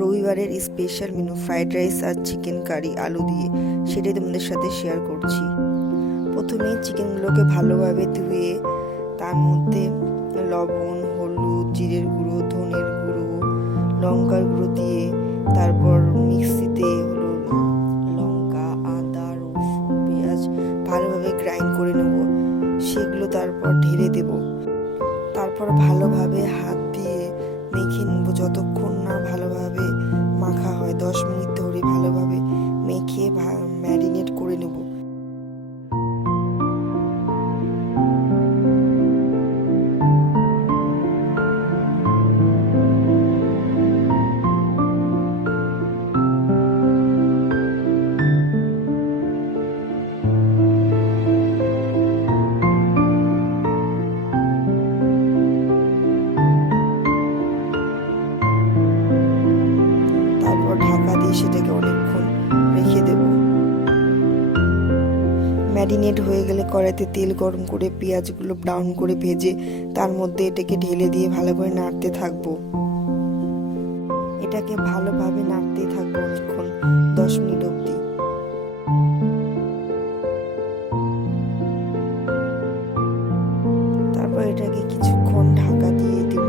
রবিবারের special menu fried rice আর chicken curry আলু দিয়ে, সেটাই তোমাদের সাথে শেয়ার করছি। প্রথমে চিকেনগুলোকে ভালোভাবে ধুয়ে তার মধ্যে লবণ, হলুদ, জিরের গুঁড়ো, ধনের গুঁড়ো, লঙ্কার গুঁড়ো দিয়ে তারপর মিক্সিতে লঙ্কা, আদা, রসুন, পেঁয়াজ ভালোভাবে গ্রাইন্ড করে নেব। সেগুলো তারপর ঢেলে দেব। তারপর ভালোভাবে হাত দিয়ে মেখে নেব যতক্ষণ না ভালোভাবে মাখা হয়। 10 মিনিট ধরে ভালোভাবে মেখে ম্যারিনেট করে নেব। ঢাকা দিয়ে সেটাকে অনেকক্ষণ রেখে দেব। ম্যারিনেট হয়ে গেলে কড়াইতে তেল গরম করে পেঁয়াজগুলো ব্রাউন করে ভেজে তার মধ্যে এটাকে ঢেলে দিয়ে ভালো করে নাড়তে থাকবো। এটাকে ভালোভাবে নাড়তে থাকবো অনেকক্ষণ, 10 মিনিট অবধি। তারপর এটাকে কিছুক্ষণ ঢাকা দিয়ে দেব।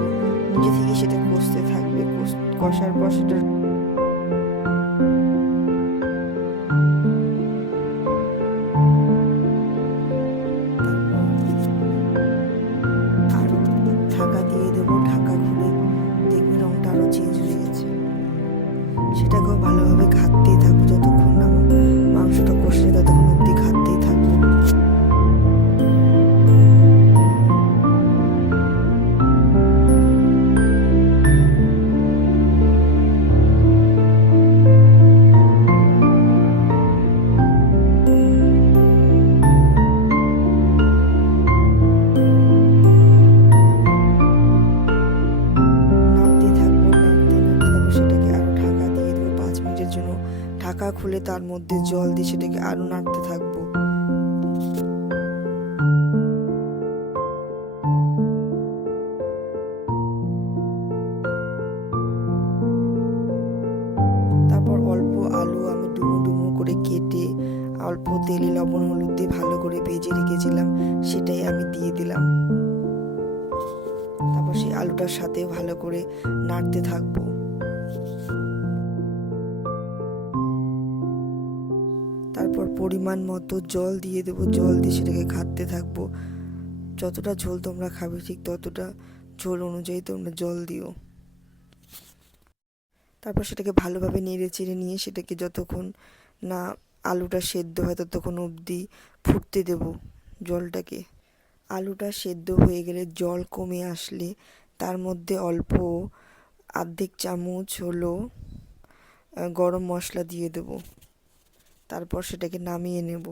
নিজে থেকে সেটা কষতে থাকবে। কষার পর সেটা ঢাকা দিয়ে দেবো। ঢাকা খুলে দেখবে রংটা আরো চেঞ্জ হয়ে গেছে। সেটাকেও ভালোভাবে ঘাটতেই থাকবো যতক্ষণ না মাংসটা কষে, ততক্ষণ অব্দি ঘাটতেই থাকবো। ঢাকা খুলে তার মধ্যে জল দিয়ে সেটাকে আরো নাড়তে থাকবো। তারপর অল্প আলু আমি ডুমো ডুমো করে কেটে অল্প তেলে লবণ হলুদ দিয়ে ভালো করে ভেজে রেখেছিলাম, সেটাই আমি দিয়ে দিলাম। তারপর সেই আলুটার সাথে ভালো করে নাড়তে থাকবো। তারপর পরিমাণ মতো জল দিয়ে দেবো। জল দিয়ে সেটাকে ঘাটতে থাকবো। যতটা ঝোল তোমরা খাবে ঠিক ততটা ঝোল অনুযায়ী তোমরা জল দিও। তারপর সেটাকে ভালোভাবে নেড়ে চেড়ে নিয়ে সেটাকে যতক্ষণ না আলুটা সেদ্ধ হয় ততক্ষণ অবধি ফুটতে দেব জলটাকে। আলুটা সেদ্ধ হয়ে গেলে জল কমে আসলে তার মধ্যে অল্প আর্ধেক চামচ হলো গরম মশলা দিয়ে দেব। তারপর সেটাকে নামিয়ে নেব।